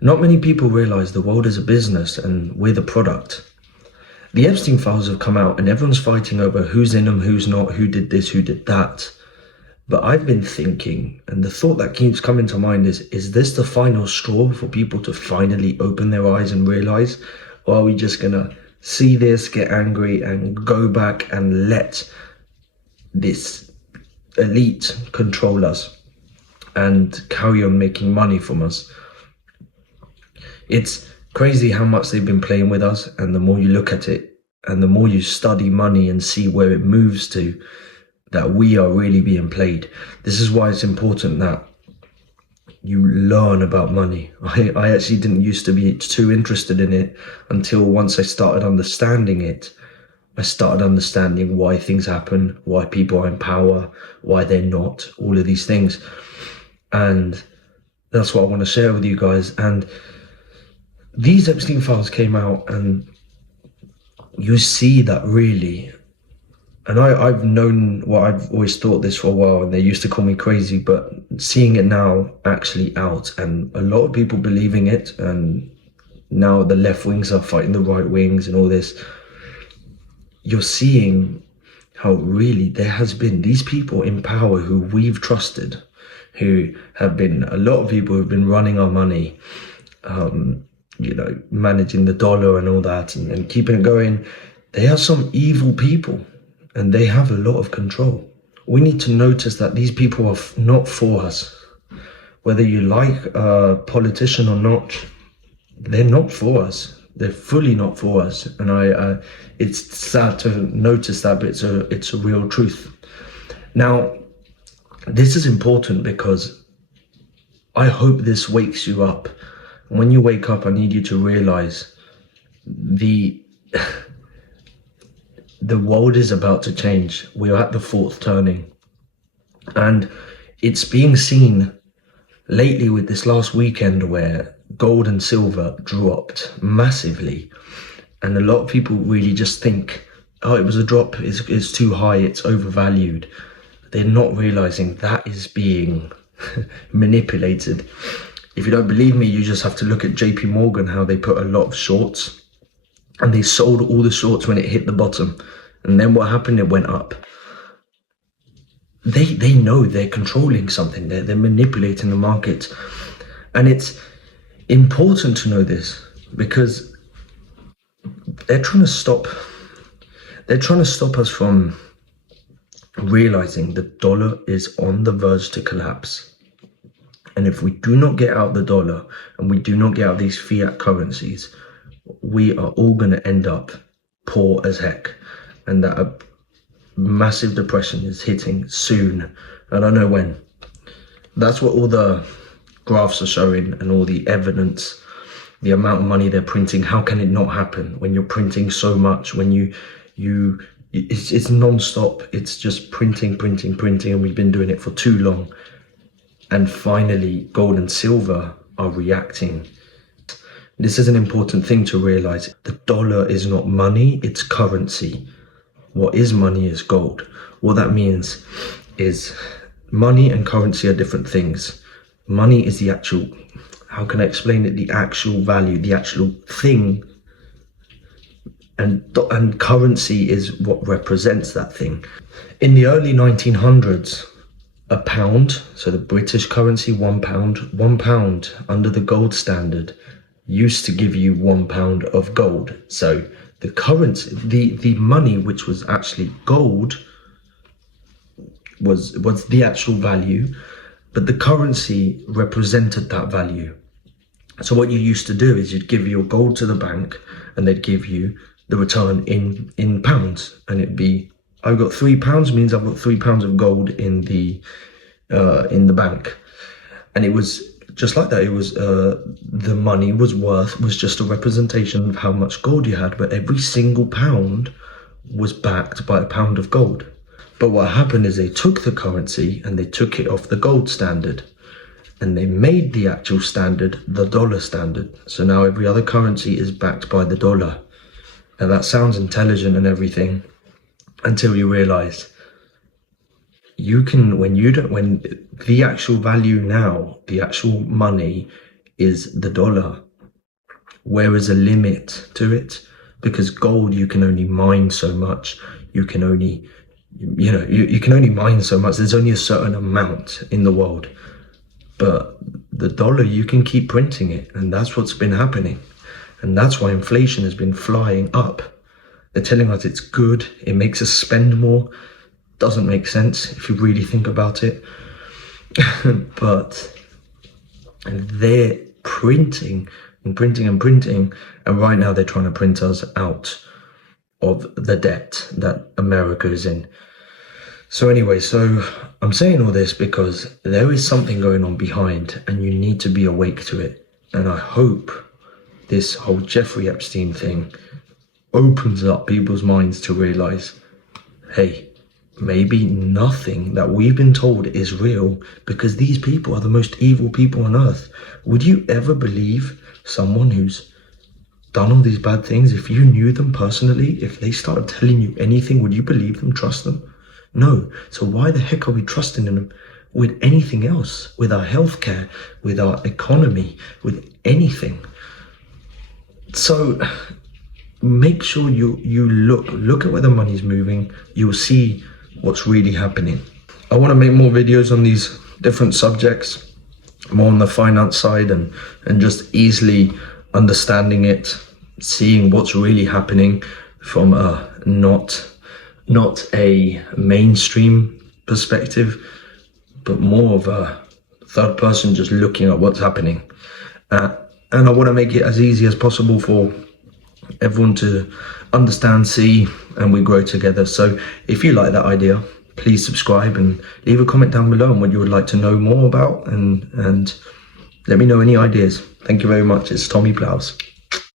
Not many people realize the world is a business and we're the product. The Epstein files have come out and everyone's fighting over who's in them, who's not, who did this, who did that. But I've been thinking, and the thought that keeps coming to mind is this the final straw for people to finally open their eyes and realize? Or are we just gonna see this, get angry, and go back and let this elite control us and carry on making money from us? It's crazy how much they've been playing with us, and the more you look at it and the more you study money and see where it moves to, that we are really being played. This is why it's important that you learn about money. I actually didn't used to be too interested in it until once I started understanding it. I started understanding why things happen, why people are in power, why they're not, all of these things. And that's what I want to share with you guys. And these Epstein files came out and you see that really, and I've known, well, I've always thought this for a while and they used to call me crazy, but seeing it now actually out and a lot of people believing it, and now the left wings are fighting the right wings and all this, you're seeing how really there has been these people in power who we've trusted, who have been, a lot of people who've been running our money, managing the dollar and all that and keeping it going. They are some evil people and they have a lot of control. We need to notice that these people are not for us. Whether you like a politician or not, they're not for us. They're fully not for us. And it's sad to notice that, but it's a real truth. Now, this is important because I hope this wakes you up. When you wake up, I need you to realize the world is about to change. We are at the fourth turning. And it's being seen lately with this last weekend where gold and silver dropped massively. And a lot of people really just think, oh, it was a drop, it's too high, it's overvalued. They're not realizing that is being manipulated. If you don't believe me, you just have to look at JP Morgan, how they put a lot of shorts and they sold all the shorts when it hit the bottom. And then what happened? It went up. They know they're controlling something. They're manipulating the market. And it's important to know this because they're trying to stop us from realizing the dollar is on the verge to collapse. And if we do not get out the dollar and we do not get out these fiat currencies, we are all going to end up poor as heck. And that a massive depression is hitting soon. I don't know when. That's what all the graphs are showing and all the evidence, the amount of money they're printing. How can it not happen when you're printing so much? When it's non-stop. It's just printing. And we've been doing it for too long. And finally, gold and silver are reacting. This is an important thing to realize. The dollar is not money, it's currency. What is money is gold. What that means is money and currency are different things. Money is the actual, how can I explain it? The actual value, the actual thing. And currency is what represents that thing. In the early 1900s, a pound, so the British currency, one pound under the gold standard used to give you 1 pound of gold. So the currency, the money, which was actually gold, was the actual value, but the currency represented that value. So what you used to do is you'd give your gold to the bank and they'd give you the return in pounds, and it'd be, I've got £3 means I've got £3 of gold in the bank. And it was just like that. It was the money was just a representation of how much gold you had, but every single pound was backed by a pound of gold. But what happened is they took the currency and they took it off the gold standard and they made the actual standard the dollar standard. So now every other currency is backed by the dollar. Now that sounds intelligent and everything until you realize when the actual value now, the actual money is the dollar. Where is a limit to it? Because gold, you can only mine so much. You can only, you can only mine so much. There's only a certain amount in the world. But the dollar, you can keep printing it. And that's what's been happening. And that's why inflation has been flying up. They're telling us it's good. It makes us spend more. Doesn't make sense if you really think about it. But they're printing and printing and printing. And right now they're trying to print us out of the debt that America is in. So anyway, so I'm saying all this because there is something going on behind and you need to be awake to it. And I hope this whole Jeffrey Epstein thing opens up people's minds to realize, hey, maybe nothing that we've been told is real, because these people are the most evil people on earth. Would you ever believe someone who's done all these bad things? If you knew them personally, if they started telling you anything, would you believe them, trust them? No. So why the heck are we trusting them with anything else? With our healthcare, with our economy, with anything? So make sure you look at where the money's moving. You'll see what's really happening. I want to make more videos on these different subjects, more on the finance side, and just easily understanding it, seeing what's really happening from a not a mainstream perspective, but more of a third person just looking at what's happening. And I want to make it as easy as possible for everyone to understand, see, and we grow together. So if you like that idea, please subscribe and leave a comment down below on what you would like to know more about, and let me know any ideas. Thank you very much. It's Tommy Plows.